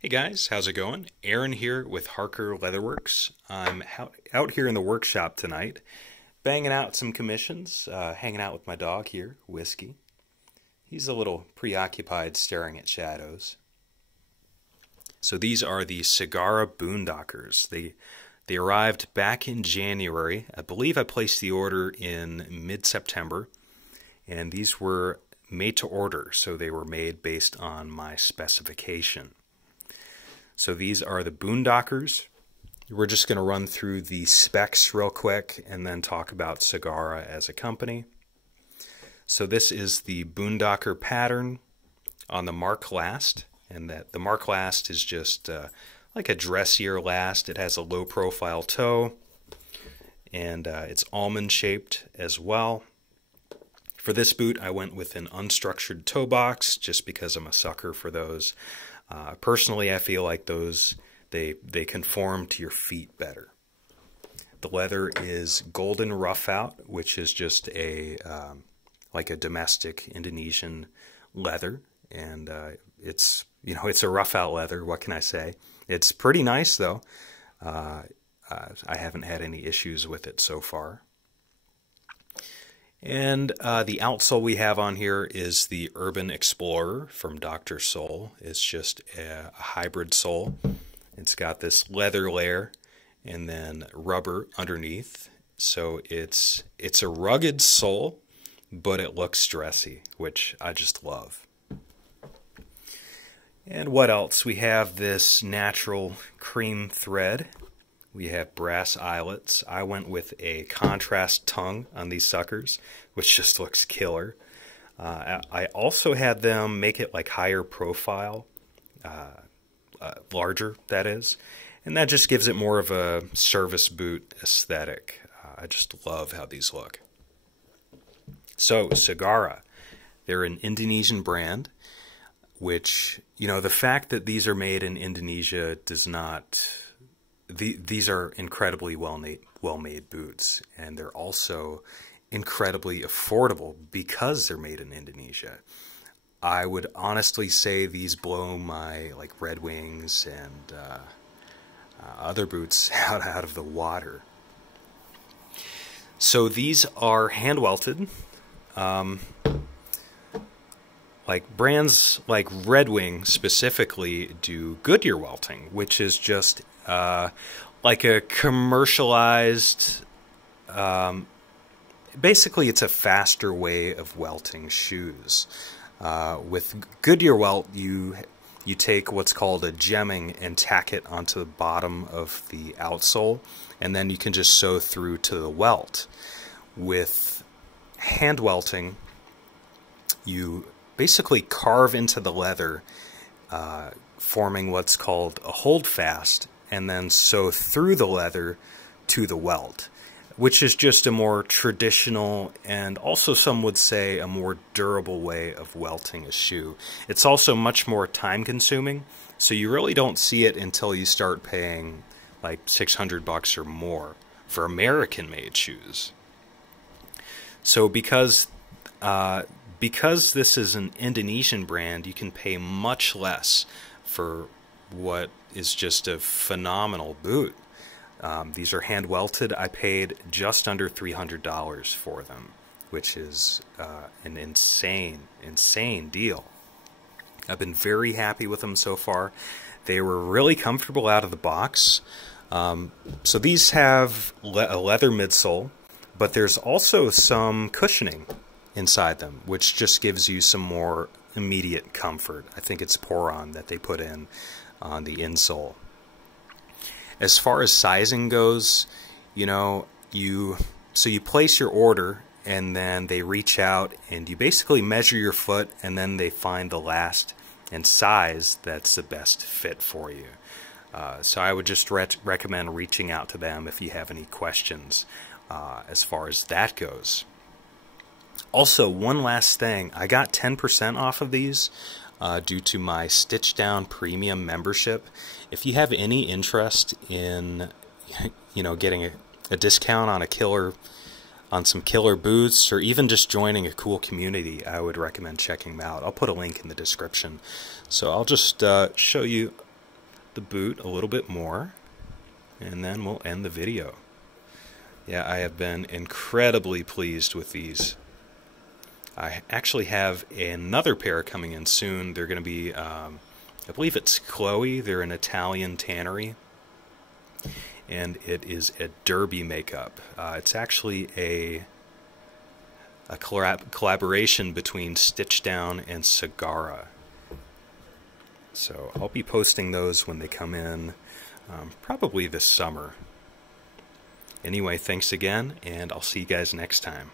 Hey guys, how's it going? Aaron here with Harker Leatherworks. I'm out here in the workshop tonight, banging out some commissions, hanging out with my dog here, Whiskey. He's a little preoccupied staring at shadows. So these are the Sagara Boondockers. They arrived back in January. I believe I placed the order in mid-September, and these were made to order, so they were made based on my specification. So these are the Boondockers. We're just going to run through the specs real quick and then talk about Sagara as a company. So this is the Boondocker pattern on the Mark Last, and the Mark Last is just like a dressier last. It has a low profile toe, and it's almond shaped as well. For this boot, I went with an unstructured toe box just because I'm a sucker for those. Personally, I feel like those they conform to your feet better. The leather is golden rough out, which is just a like a domestic Indonesian leather, and it's a rough out leather. What can I say? It's pretty nice though. I haven't had any issues with it so far. And the outsole we have on here is the Urban Explorer from Dr. Sole. It's just a hybrid sole. It's got this leather layer and then rubber underneath. So it's a rugged sole, but it looks dressy, which I just love. And what else? We have this natural cream thread. We have brass eyelets. I went with a contrast tongue on these suckers, which just looks killer. I also had them make it like higher profile, larger that is, and that just gives it more of a service boot aesthetic. I just love how these look. So Sagara, they're an Indonesian brand, which, the fact that these are made in Indonesia does not... These are incredibly well-made boots, and they're also incredibly affordable because they're made in Indonesia. I would honestly say these blow my Red Wings and other boots out of the water. So these are hand welted. Brands like Red Wing specifically do Goodyear welting, which is just like a commercialized, basically it's a faster way of welting shoes. With Goodyear welt, you take what's called a gemming and tack it onto the bottom of the outsole, and then you can just sew through to the welt. With hand welting, you basically carve into the leather, forming what's called a holdfast, and then sew through the leather to the welt, which is just a more traditional and also some would say a more durable way of welting a shoe. It's also much more time consuming, so you really don't see it until you start paying like $600 or more for American made shoes. So because this is an Indonesian brand, you can pay much less for what is just a phenomenal boot. These are hand welted. I paid just under $300 for them, which is an insane deal. I've been very happy with them so far. They were really comfortable out of the box. So these have a leather midsole, but there's also some cushioning inside them, which just gives you some more immediate comfort. I think it's poron that they put in on the insole. As far as sizing goes, you place your order and then they reach out and you basically measure your foot and then they find the last and size that's the best fit for you. So I would just recommend reaching out to them if you have any questions as far as that goes. Also, one last thing, I got 10% off of these due to my Stitch Down Premium membership. If you have any interest in, getting a discount on some killer boots, or even just joining a cool community, I would recommend checking them out. I'll put a link in the description. So I'll just show you the boot a little bit more, and then we'll end the video. Yeah, I have been incredibly pleased with these. I actually have another pair coming in soon. They're going to be, I believe it's Chloe. They're an Italian tannery, and it is a derby makeup. It's actually a collaboration between Stitch Down and Sagara. So I'll be posting those when they come in, probably this summer. Anyway, thanks again, and I'll see you guys next time.